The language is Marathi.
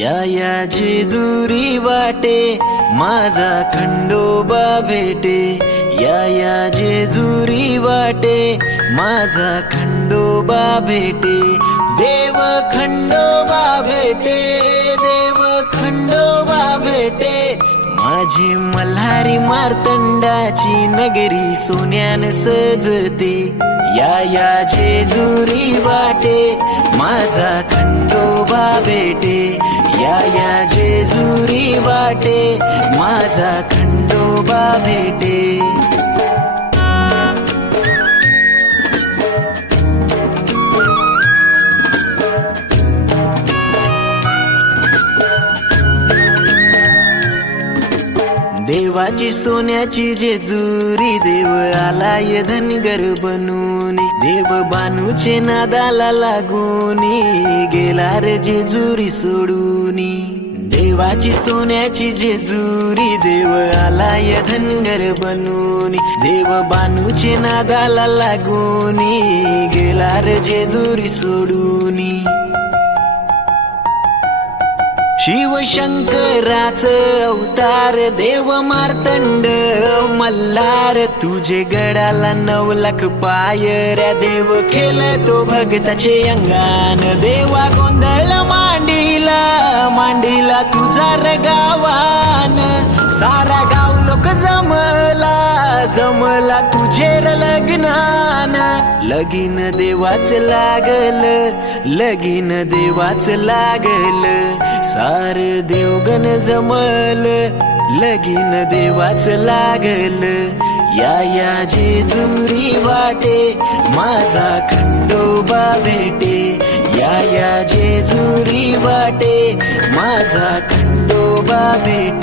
या जेजुरी वाटे माझा खंडोबा भेटे. या या जेजुरी वाटे माझा खंडोबा भेटे. देव खंडोबा भेटे देव खंडोबा भेटे. माझी मल्हारी मार्तंडाची नगरी सोन्यान सजते. या या जेजुरी वाटे माझा खंडोबा भेटे. वाटे माझा खंडोबा भेटे. देवाची सोन्याची जेजुरी देव आलाय धनगर बनून. देव बानूचे नादाला लागून गेला रे जेजुरी सोडूनी. देवाची सोन्याची जेजुरी देव आलाय धनगर बनून देव बानूचे नादाला लागून गेला रे जेजुरी सोडूनी. शिवशंकराच अवतार देव मार्तंड मल्हार तुझे गडाला नऊ लाख पायऱ्या देव खेल तो भगताचे अंगान देवा गोंधळ मांडीला मांडीला तुझा रगावान गावान. सारा गाव लोक जमला जमला तुझे लग्नान. लगीन देवाच लागल लगीन देवाच लागल. सार देवगण जमल लगीन देवाच लागल. या या जेजुरी वाटे माझा खंडोबा भेटे. या या जेजुरी वाटे माझा खंडोबा भेटे.